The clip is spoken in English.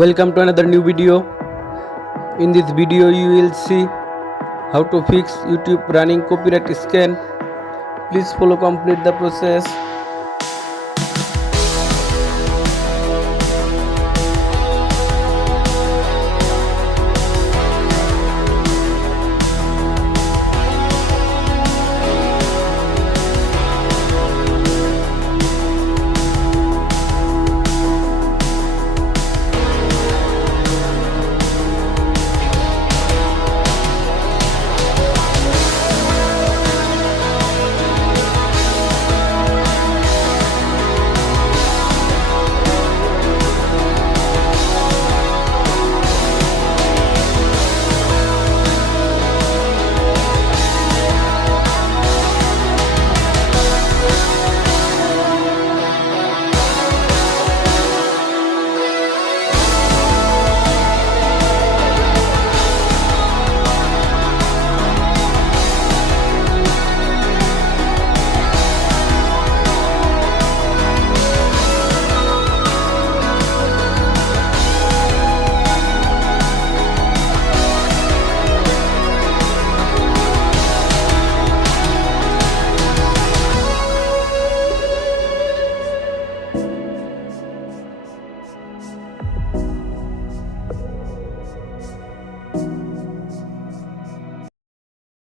Welcome to another new video. In this video you will see how to fix YouTube running copyright scan. Please follow complete the process.